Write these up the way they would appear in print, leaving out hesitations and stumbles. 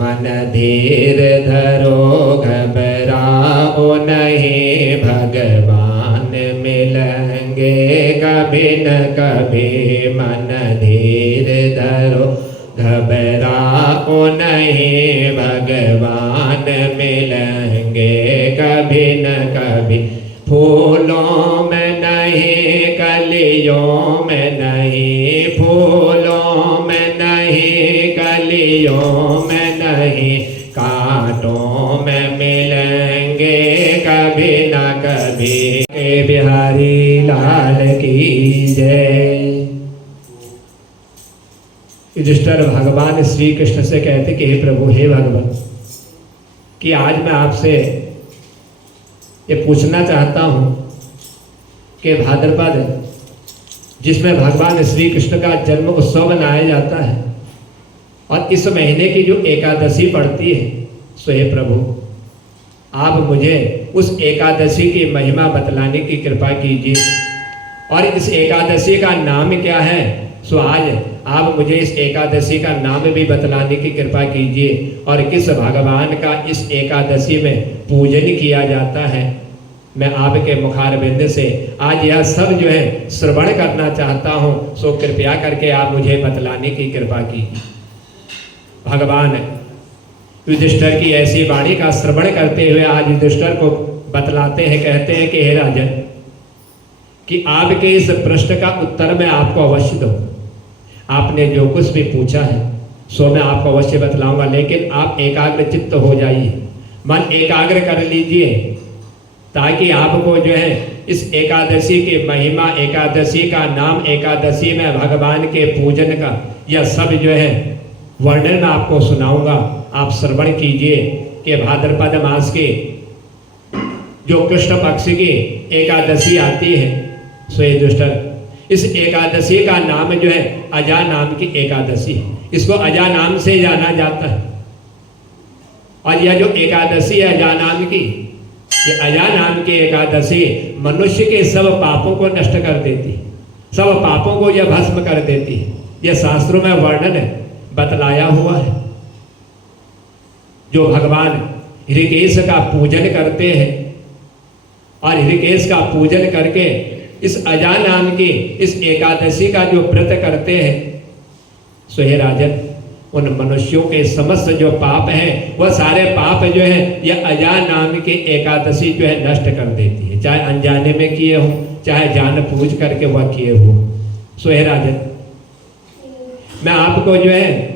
मन धीर धरो घबराओ नहीं, भगवान मिलेंगे कभी न कभी। मन धीर धरो घबराओ नहीं, भगवान मिलेंगे कभी न कभी। फूलों में नहीं कलियों में नहीं, फूलों में नहीं कलियों में नहीं, कांटों में मिलेंगे कभी न कभी। के बिहारी लाल की जय। युधिष्ठिर भगवान श्री कृष्ण से कहते कि हे प्रभु, हे भगवान, कि आज मैं आपसे ये पूछना चाहता हूं कि भाद्रपद जिसमें भगवान श्री कृष्ण का जन्म उत्सव मनाया जाता है और इस महीने की जो एकादशी पड़ती है, सो हे प्रभु आप मुझे उस एकादशी की महिमा बतलाने की कृपा कीजिए। और इस एकादशी का नाम क्या है, सो आज आप मुझे इस एकादशी का नाम भी बतलाने की कृपा कीजिए और किस भगवान का इस एकादशी में पूजन किया जाता है। मैं आपके मुखारबिंद से आज यह सब जो है श्रवण करना चाहता हूँ, सो कृपया करके आप मुझे बतलाने की कृपा कीजिए। भगवान युधिष्ठिर की ऐसी वाणी का श्रवण करते हुए आज युधिष्ठिर को बतलाते हैं, कहते हैं कि हे राजन, कि आपके इस प्रश्न का उत्तर मैं आपको अवश्य दूं। आपने जो कुछ भी पूछा है सो मैं आपको अवश्य बतलाऊंगा, लेकिन आप एकाग्र चित्त हो जाइए, मन एकाग्र कर लीजिए, ताकि आपको जो है इस एकादशी की महिमा, एकादशी का नाम, एकादशी में भगवान के पूजन का यह सब जो है वर्णन आपको सुनाऊंगा। आप श्रवण कीजिए कि भाद्रपद मास के जो कृष्ण पक्ष की एकादशी आती है, सो युधिष्ठिर इस एकादशी का नाम जो है अजा नाम की एकादशी है। इसको अजा नाम से जाना जाता है। और यह जो एकादशी है अजा नाम की, ये अजा नाम की एकादशी मनुष्य के सब पापों को नष्ट कर देती, सब पापों को यह भस्म कर देती है। यह शास्त्रों में वर्णन है, बतलाया हुआ है। जो भगवान ऋषिकेश का पूजन करते हैं और ऋषिकेश का पूजन करके इस अजा नाम की इस एकादशी का जो व्रत करते हैं, सो हे राजन, उन मनुष्यों के समस्त जो पाप हैं वह सारे पाप जो है यह अजा नाम की एकादशी जो है नष्ट कर देती है, चाहे अनजाने में किए हों, चाहे जान बूझ करके वह किए हों। सो हे राजन, मैं आपको जो है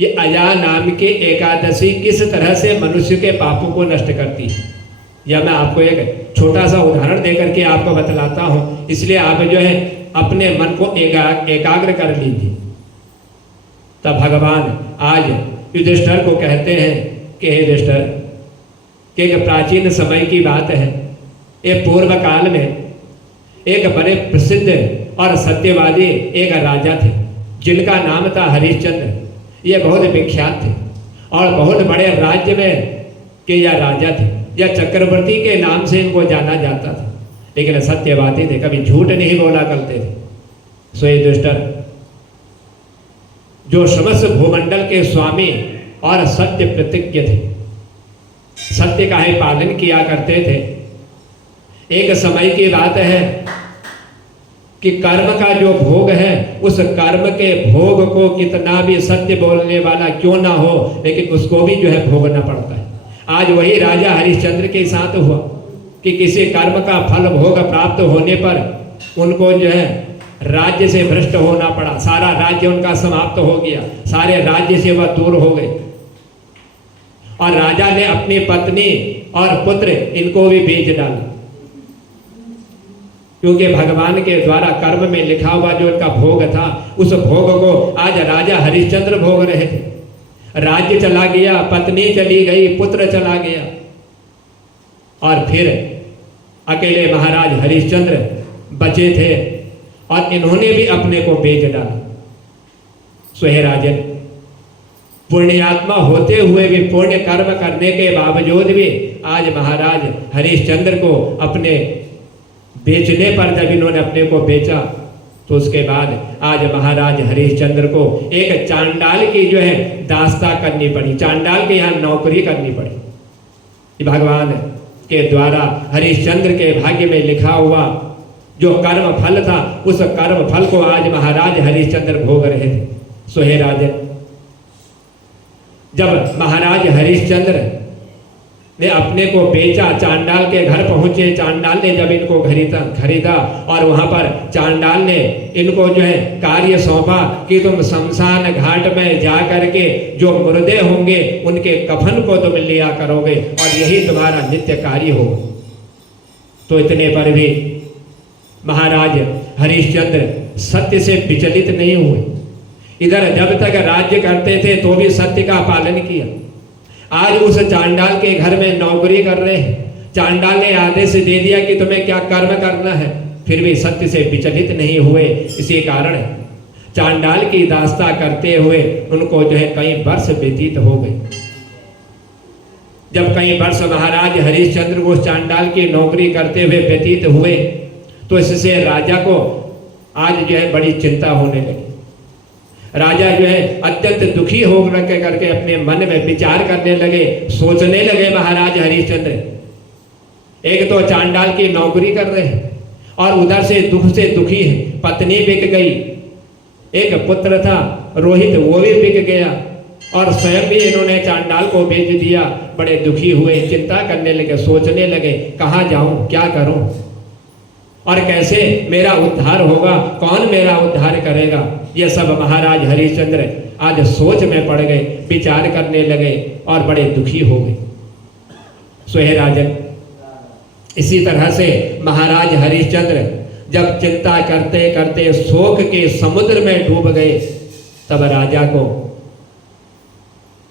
ये अजा नाम की एकादशी किस तरह से मनुष्य के पापों को नष्ट करती है, या मैं आपको एक छोटा सा उदाहरण देकर के आपको बतलाता हूँ। इसलिए आप जो है अपने मन को एकाग्र कर लीजिए। तब भगवान आज युधिष्ठिर को कहते हैं कि हे युधिष्ठिर, कि एक प्राचीन समय की बात है। एक पूर्व काल में एक बड़े प्रसिद्ध और सत्यवादी एक राजा थे, जिनका नाम था हरिश्चंद्र। ये बहुत विख्यात थे और बहुत बड़े राज्य में के यह राजा थे। यह चक्रवर्ती के नाम से इनको जाना जाता था, लेकिन सत्यवादी थे, कभी झूठ नहीं बोला करते थे। सो युधिष्ठिर जो समस्त भूमंडल के स्वामी और सत्य प्रतिज्ञ थे, सत्य का ही पालन किया करते थे। एक समय की बात है कि कर्म का जो भोग है, उस कर्म के भोग को कितना भी सत्य बोलने वाला क्यों ना हो, लेकिन उसको भी जो है भोगना पड़ता है। आज वही राजा हरिश्चंद्र के साथ हुआ कि किसी कर्म का फल भोग प्राप्त होने पर उनको जो है राज्य से भ्रष्ट होना पड़ा। सारा राज्य उनका समाप्त हो गया, सारे राज्य से वह दूर हो गए और राजा ने अपनी पत्नी और पुत्र इनको भी बेच डाला, क्योंकि भगवान के द्वारा कर्म में लिखा हुआ जो उनका भोग था, उस भोग को आज राजा हरिश्चंद्र भोग रहे थे। राज्य चला गया, पत्नी चली गई, पुत्र चला गया और फिर अकेले महाराज हरिश्चंद्र बचे थे और इन्होंने भी अपने को बेच डाला। सो हे राजन, पुण्यात्मा होते हुए भी, पुण्य कर्म करने के बावजूद भी आज महाराज हरिश्चंद्र को अपने बेचने पर, जब इन्होंने अपने को बेचा तो उसके बाद आज महाराज हरिश्चंद्र को एक चांडाल की जो है दास्ता करनी पड़ी, चांडाल के यहाँ नौकरी करनी पड़ी। भगवान के द्वारा हरिश्चंद्र के भाग्य में लिखा हुआ जो कर्म फल था, उस कर्म फल को आज महाराज हरिश्चंद्र भोग रहे थे। सो हे राजन, जब महाराज हरिश्चंद्र ने अपने को बेचा, चांडाल के घर पहुंचे, चांडाल ने जब इनको खरीदा और वहां पर चांडाल ने इनको जो है कार्य सौंपा कि तुम शमशान घाट में जा करके जो मुर्दे होंगे उनके कफन को तुम लिया करोगे और यही तुम्हारा नित्य कार्य होगा। तो इतने पर भी महाराज हरिश्चंद्र सत्य से विचलित नहीं हुए। इधर जब तक राज्य करते थे तो भी सत्य का पालन किया। आज उस चांडाल के घर में नौकरी कर रहे हैं, चांडाल ने आदेश दे दिया कि तुम्हें क्या कर्म करना है, फिर भी सत्य से विचलित नहीं हुए। इसी कारण चांडाल की दास्ता करते हुए उनको जो है कई वर्ष व्यतीत हो गए। जब कई वर्ष महाराज हरिश्चंद्र को चांडाल की नौकरी करते हुए व्यतीत हुए तो इससे राजा को आज जो है बड़ी चिंता होने लगी। राजा जो है अत्यंत दुखी हो करके अपने मन में विचार करने लगे, सोचने लगे महाराज हरिश्चंद्र, एक तो चांडाल की नौकरी कर रहे हैं और उधर से दुखी है, पत्नी बिक गई, एक पुत्र था रोहित वो भी बिक गया और स्वयं भी इन्होंने चांडाल को बेच दिया। बड़े दुखी हुए, चिंता करने लगे, सोचने लगे कहाँ जाऊं, क्या करूं और कैसे मेरा उद्धार होगा, कौन मेरा उद्धार करेगा। ये सब महाराज हरिश्चंद्र आज सोच में पड़ गए, विचार करने लगे और बड़े दुखी हो गए। सो हे राजन, इसी तरह से महाराज हरिश्चंद्र जब चिंता करते करते शोक के समुद्र में डूब गए, तब राजा को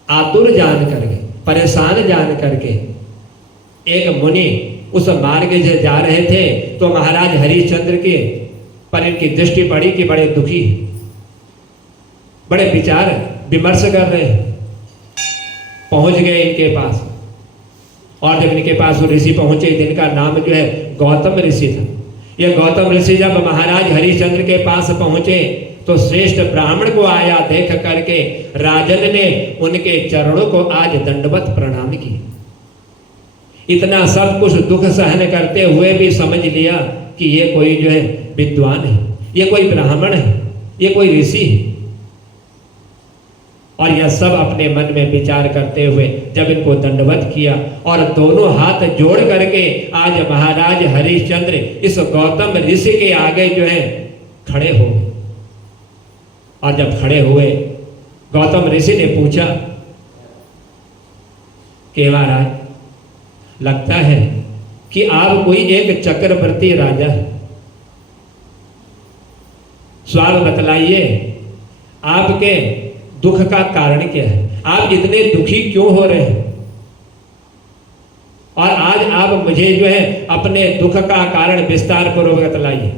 आतुर जान करके, परेशान जान करके एक मुनि उस मार्ग से जा रहे थे तो महाराज हरिश्चंद्र के पर इनकी दृष्टि पड़ी कि बड़े दुखी, बड़े विचार विमर्श कर रहे हैं। पहुंच गए इनके पास और जब इनके पास वो ऋषि पहुंचे, जिनका नाम जो है गौतम ऋषि था। यह गौतम ऋषि जब महाराज हरिश्चंद्र के पास पहुंचे तो श्रेष्ठ ब्राह्मण को आया देख करके राजन ने उनके चरणों को आज दंडवत प्रणाम किया। इतना सब कुछ दुख सहन करते हुए भी समझ लिया कि ये कोई जो है विद्वान है, ये कोई ब्राह्मण है, ये कोई ऋषि है। और यह सब अपने मन में विचार करते हुए जब इनको दंडवत किया और दोनों हाथ जोड़ करके आज महाराज हरिश्चंद्र इस गौतम ऋषि के आगे जो है खड़े हो गए। और जब खड़े हुए गौतम ऋषि ने पूछा कि महाराज, लगता है कि आप कोई एक चक्रवर्ती राजा है, सवाल बतलाइए आपके दुख का कारण क्या है, आप इतने दुखी क्यों हो रहे हैं और आज आप मुझे जो है अपने दुख का कारण विस्तार पूर्वक बतलाइए,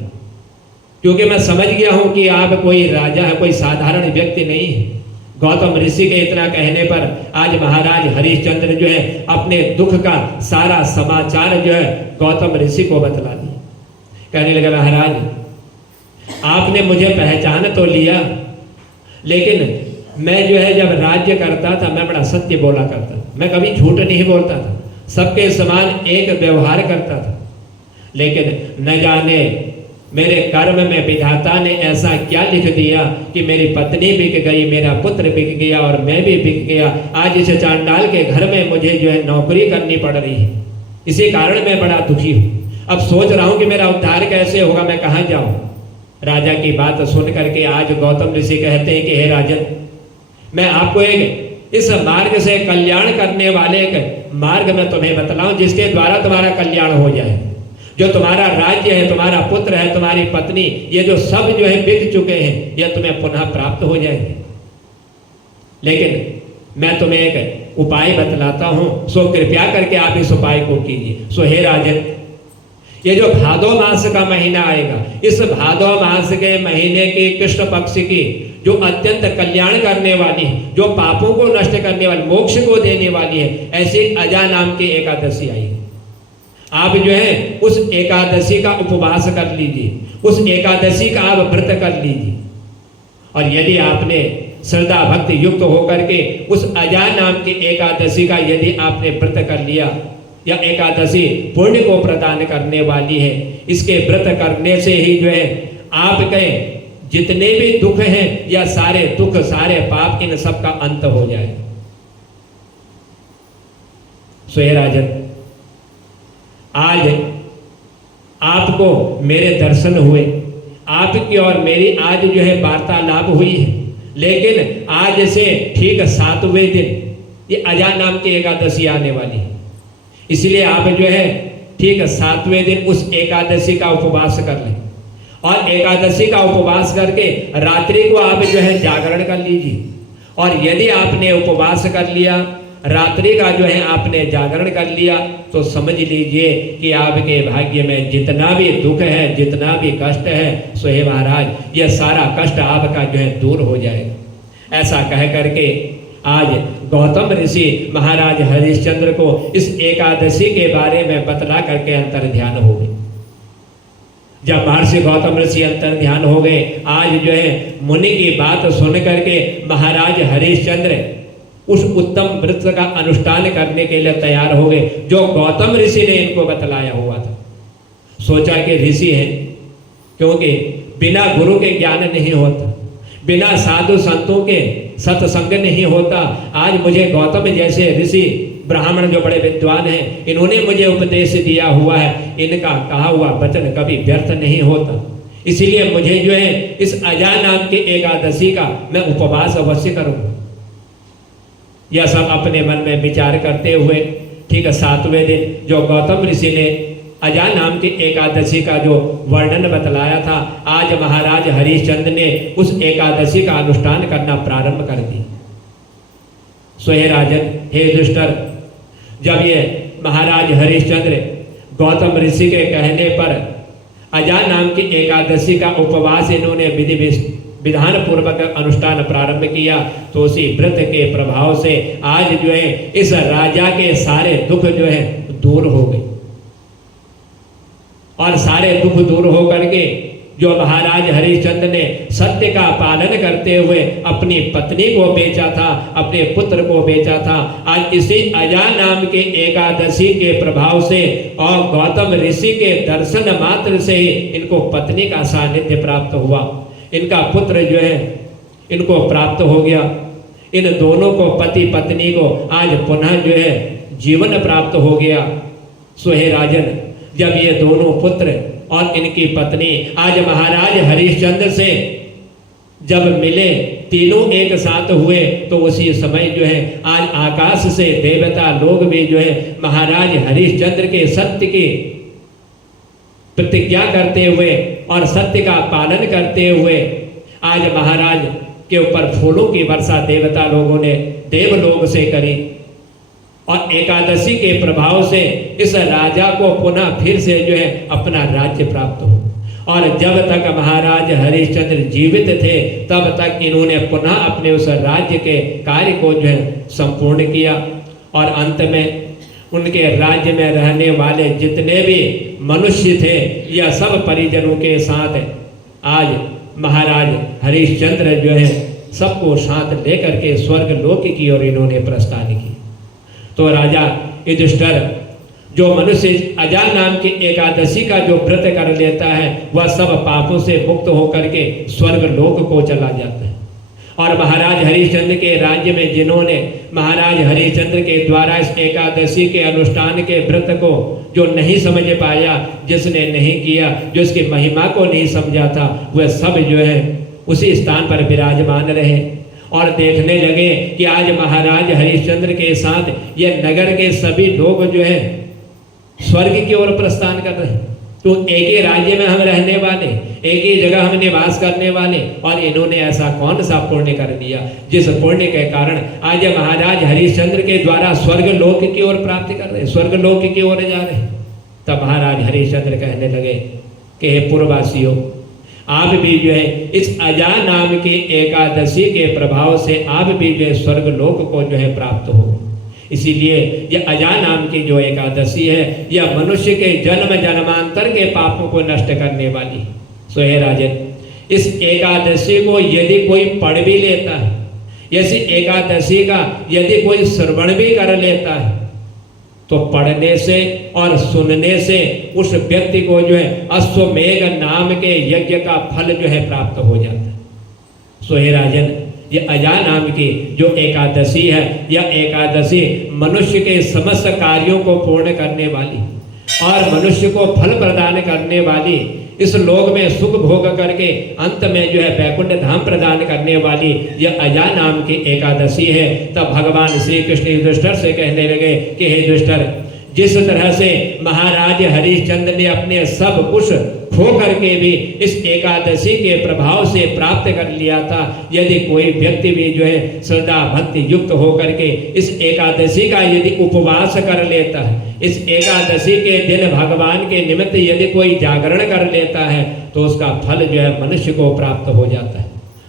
क्योंकि मैं समझ गया हूं कि आप कोई राजा है, कोई साधारण व्यक्ति नहीं है। गौतम ऋषि के इतना कहने पर आज महाराज हरिश्चंद्र जो है अपने दुख का सारा समाचार जो है गौतम ऋषि को बतला दिया। कहने लगा, महाराज आपने मुझे पहचान तो लिया, लेकिन मैं जो है जब राज्य करता था मैं बड़ा सत्य बोला करता था, मैं कभी झूठ नहीं बोलता था, सबके समान एक व्यवहार करता था। लेकिन न जाने मेरे कर्म में विधाता ने ऐसा क्या लिख दिया कि मेरी पत्नी बिक गई, मेरा पुत्र बिक गया और मैं भी बिक गया। आज इस चांडाल के घर में मुझे जो है नौकरी करनी पड़ रही है, इसी कारण मैं बड़ा दुखी हूँ। अब सोच रहा हूँ कि मेरा उद्धार कैसे होगा, मैं कहाँ जाऊँ। राजा की बात सुन करके आज गौतम ऋषि कहते हैं कि हे राजन, मैं आपको एक इस मार्ग से कल्याण करने वाले एक मार्ग में तुम्हें बतलाऊं जिसके द्वारा तुम्हारा कल्याण हो जाए। जो तुम्हारा राज्य है, तुम्हारा पुत्र है, तुम्हारी पत्नी, ये जो सब जो है बिक चुके हैं, ये तुम्हें पुनः प्राप्त हो जाएंगे। लेकिन मैं तुम्हें एक उपाय बतलाता हूं, सो कृपया करके आप इस उपाय को कीजिए। सो हे राजन, ये जो भादो मास का महीना आएगा, इस भादो मास के महीने की कृष्ण पक्ष की जो अत्यंत कल्याण करने वाली है, जो पापों को नष्ट करने वाली, मोक्ष को देने वाली है, ऐसी अजा नाम की एकादशी आएगी। आप जो है उस एकादशी का उपवास कर लीजिए, उस एकादशी का आप व्रत कर लीजिए। और यदि आपने श्रद्धा भक्ति युक्त होकर के उस अजा नाम की एकादशी का यदि आपने व्रत कर लिया, या एकादशी पुण्य को प्रदान करने वाली है, इसके व्रत करने से ही जो है आपके जितने भी दुख हैं या सारे दुख सारे पाप इन सब का अंत हो जाए। सोए राजन, आज आपको मेरे दर्शन हुए, आपकी और मेरी आज जो है वार्तालाप हुई है, लेकिन आज से ठीक 7वें दिन ये अजा नाम की एकादशी आने वाली है। इसलिए आप जो है ठीक 7वें दिन उस एकादशी का उपवास कर लें, और एकादशी का उपवास करके रात्रि को आप जो है जागरण कर लीजिए। और यदि आपने उपवास कर लिया, रात्रि का जो है आपने जागरण कर लिया, तो समझ लीजिए कि आपके भाग्य में जितना भी दुख है, जितना भी कष्ट है, सो हे महाराज यह सारा कष्ट आपका जो है दूर हो जाएगा। ऐसा कह करके आज गौतम ऋषि महाराज हरिश्चंद्र को इस एकादशी के बारे में बतला करके अंतर ध्यान हो गए। जब महर्षि गौतम ऋषि अंतर ध्यान हो गए, आज जो है मुनि की बात सुन करके महाराज हरिश्चंद्र उस उत्तम व्रत का अनुष्ठान करने के लिए तैयार हो गए, जो गौतम ऋषि ने इनको बतलाया हुआ था। सोचा कि ऋषि हैं, क्योंकि बिना गुरु के ज्ञान नहीं होता, बिना साधु संतों के सत्संग नहीं होता। आज मुझे गौतम जैसे ऋषि ब्राह्मण जो बड़े विद्वान हैं, इन्होंने मुझे उपदेश दिया हुआ है, इनका कहा हुआ वचन कभी व्यर्थ नहीं होता। इसीलिए मुझे जो है इस अजा नाम की एकादशी का मैं उपवास अवश्य करूंगा। यह सब अपने मन में विचार करते हुए ठीक 7वें दिन जो गौतम ऋषि ने अजा नाम की एकादशी का जो वर्णन बतलाया था, आज महाराज हरिश्चंद्र ने उस एकादशी का अनुष्ठान करना प्रारंभ कर दी। सो हे राजन, हे दुष्टर, जब ये महाराज हरिश्चंद्र गौतम ऋषि के कहने पर अजा नाम की एकादशी का उपवास इन्होंने विधान पूर्वक अनुष्ठान प्रारंभ किया, तो उसी व्रत के प्रभाव से आज जो है इस राजा के सारे दुख जो है दूर हो गए। और सारे दुख दूर हो करके जो महाराज हरिश्चंद्र ने सत्य का पालन करते हुए अपनी पत्नी को बेचा था, अपने पुत्र को बेचा था, आज इसी अजा नाम के एकादशी के प्रभाव से और गौतम ऋषि के दर्शन मात्र से ही इनको पत्नी का सानिध्य प्राप्त हुआ, इनका पुत्र जो है इनको प्राप्त हो गया। इन दोनों को, पति पत्नी को आज पुनः जो है जीवन प्राप्त हो गया। सो हे राजन, जब ये दोनों पुत्र और इनकी पत्नी आज महाराज हरिश्चंद्र से जब मिले, तीनों एक साथ हुए, तो उसी समय जो है आज आकाश से देवता लोग भी जो है महाराज हरिश्चंद्र के सत्य की प्रतिज्ञा करते हुए और सत्य का पालन करते हुए आज महाराज के ऊपर फूलों की वर्षा देवता लोगों ने देवलोक से करी। और एकादशी के प्रभाव से इस राजा को पुनः फिर से जो है अपना राज्य प्राप्त हो। और जब तक महाराज हरिश्चंद्र जीवित थे, तब तक इन्होंने पुनः अपने उस राज्य के कार्य को जो है संपूर्ण किया। और अंत में उनके राज्य में रहने वाले जितने भी मनुष्य थे, यह सब परिजनों के साथ आज महाराज हरिश्चंद्र जो है सबको साथ लेकर के स्वर्ग लोक की ओर इन्होंने प्रस्थान की। तो राजा युधिष्ठिर, जो मनुष्य अजा नाम की एकादशी का जो व्रत कर लेता है, वह सब पापों से मुक्त होकर के स्वर्ग लोक को चला जाता है। और महाराज हरिश्चंद्र के राज्य में जिन्होंने महाराज हरिश्चंद्र के द्वारा इस एकादशी के अनुष्ठान के व्रत को जो नहीं समझ पाया, जिसने नहीं किया, जो इसकी महिमा को नहीं समझा था, वह सब जो है उसी स्थान पर विराजमान रहे और देखने लगे कि आज महाराज हरिश्चंद्र के साथ ये नगर के सभी लोग जो है स्वर्ग की ओर प्रस्थान कर रहे हैं। तो एक ही राज्य में हम रहने वाले, एक ही जगह हम निवास करने वाले, और इन्होंने ऐसा कौन सा पुण्य कर दिया जिस पुण्य के कारण आज महाराज हरिश्चंद्र के द्वारा स्वर्ग लोक की ओर प्राप्ति कर रहे, स्वर्ग लोक की ओर जा रहे। तब महाराज हरिश्चंद्र कहने लगे कि हे पूर्ववासियों, आप भी जो है इस अजा नाम की एकादशी के प्रभाव से आप भी जो है स्वर्ग लोक को जो है प्राप्त हो। इसीलिए ये अजा नाम की जो एकादशी है यह मनुष्य के जन्म जन्मांतर के पापों को नष्ट करने वाली। सो हे राजन, इस एकादशी को यदि कोई पढ़ भी लेता है, ऐसी एकादशी का यदि कोई श्रवण भी कर लेता है, तो पढ़ने से और सुनने से उस व्यक्ति को जो है अश्वमेघ नाम के यज्ञ का फल जो है प्राप्त हो जाता है। सो हे राजन, ये अजा नाम की जो एकादशी है, यह एकादशी मनुष्य के समस्त कार्यों को पूर्ण करने वाली और मनुष्य को फल प्रदान करने वाली, इस लोक में सुख भोग करके अंत में जो है वैकुंठ धाम प्रदान करने वाली यह अजा नाम की एकादशी है। तब भगवान श्री कृष्ण युधिष्ठिर से कहने लगे कि हे युधिष्ठिर, जिस तरह से महाराज हरिश्चंद्र ने अपने सब कुछ खो करके भी इस एकादशी के प्रभाव से प्राप्त कर लिया था, यदि कोई व्यक्ति भी जो है श्रद्धा भक्ति युक्त होकर के इस एकादशी का यदि उपवास कर लेता है, इस एकादशी के दिन भगवान के निमित्त यदि कोई जागरण कर लेता है, तो उसका फल जो है मनुष्य को प्राप्त हो जाता है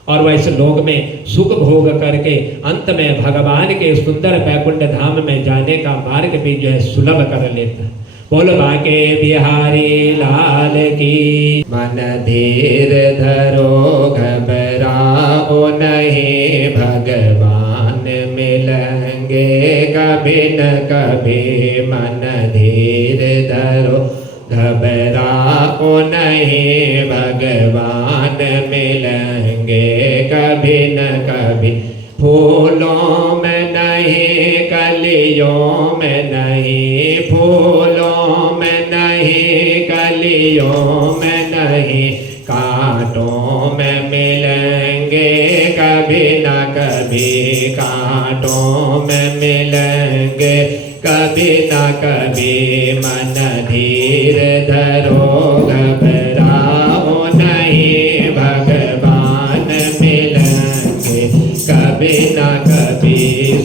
और वह इस लोक में सुख भोग करके अंत में भगवान के सुंदर वैकुंठ धाम में जाने का मार्ग भी जो है सुलभ कर लेता है। बोल बाके बिहारी लाल की। मन धीर धरो घबराओ नहीं, भगवान मिलेंगे कभी न कभी। मन धीर धरो घबराओ नहीं, भगवान मिलेंगे कभी न कभी। फूलों में नहीं कलियों में नहीं, फूलों में नहीं कलियों में नहीं, कांटों में मिलेंगे कभी न कभी। कांटों में मिलेंगे कभी न कभी। मन धीर धरो घबराओ नहीं, भगवान मिलेंगे कभी न कभी।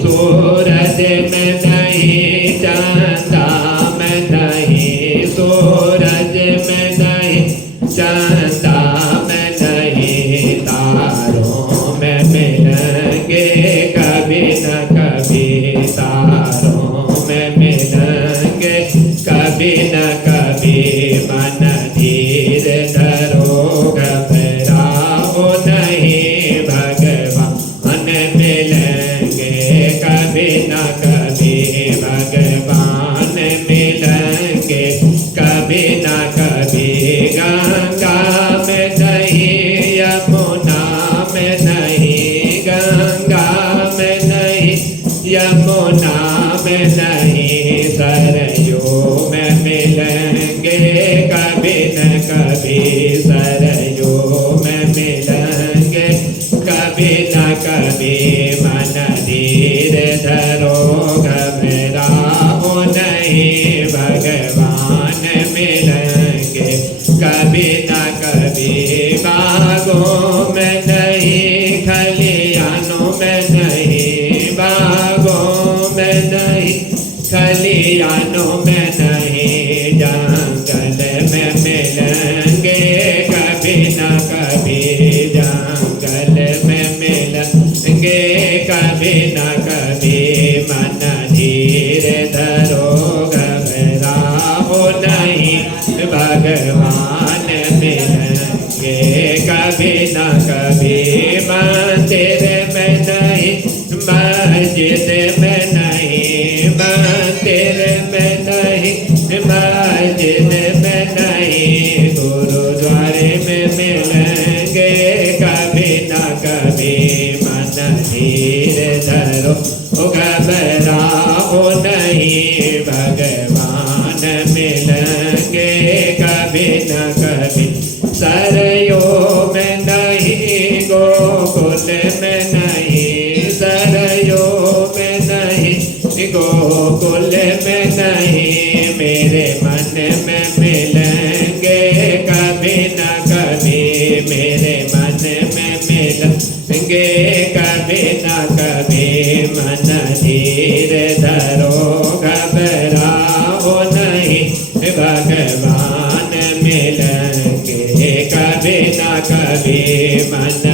सूरज में नहीं चंदा में नहीं, सूरज में नहीं चंदा में नहीं, तारों में मिलेंगे कभी न कभी। तारों में मिलेंगे कभी न कभी। मन धीर धरो घबराओ नहीं, भगवान मिलेंगे कभी न कभी। भगवान मिलेंगे कभी न कभी। गंगा में नहीं यमुना में नहीं, गंगा में नहीं यमुना में नहीं, सरयू में मिलेंगे कभी न कभी। सरयू में मिलेंगे कभी न कभी। मन धीर धरो घबराओ नहीं, भगवान मिलेंगे कभी न कभी। बागों में नहीं खलियानों में नहीं, बागों में नहीं खलियानों में नहीं, जंगल में मिलेंगे कभी न कभी। जंगल में मिलेंगे कभी न कभी। मन धीर धरो घबराओ नहीं, भगवान मिलेंगे कभी न कभी। मंदिर में नहीं मस्जिद में नहीं, मंदिर में नहीं मस्जिद में नहीं, गुरुद्वारे में मिलेंगे कभी न कभी। मन धीर धरो घबराओ नहीं, भगवान मिलेंगे कभी न कभी। सरयों में नहीं गोकुल में नहीं, सरयों में नहीं गोकुल में नहीं, मेरे मन में मिलेंगे कभी न कभी। मेरे मन में मिलेंगे कभी न कभी। मन धीर धरो घबराओ नहीं, भगवान मिलेंगे कभी न कभी। मन